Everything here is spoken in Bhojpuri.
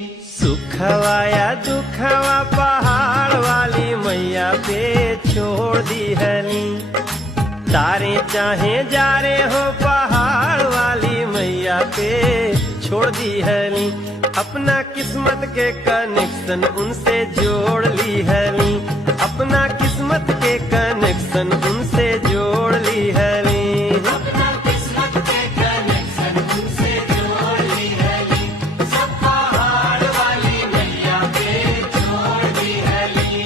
सुखवा या दुखवा पहाड़ वाली मैया पे छोड़ दी हली। तारे चाहे जा रे हो पहाड़ वाली मैया पे छोड़ दी हली। अपना किस्मत के कनेक्शन उनसे जोड़ ली हली। अपना किस्मत के कनेक्शन उनसे जोड़ ली हली। अपना किस्मत के कनेक्शन उनसे जोड़ ली हली। सब पहाड़ वाली मैया पे छोड़ दी हली।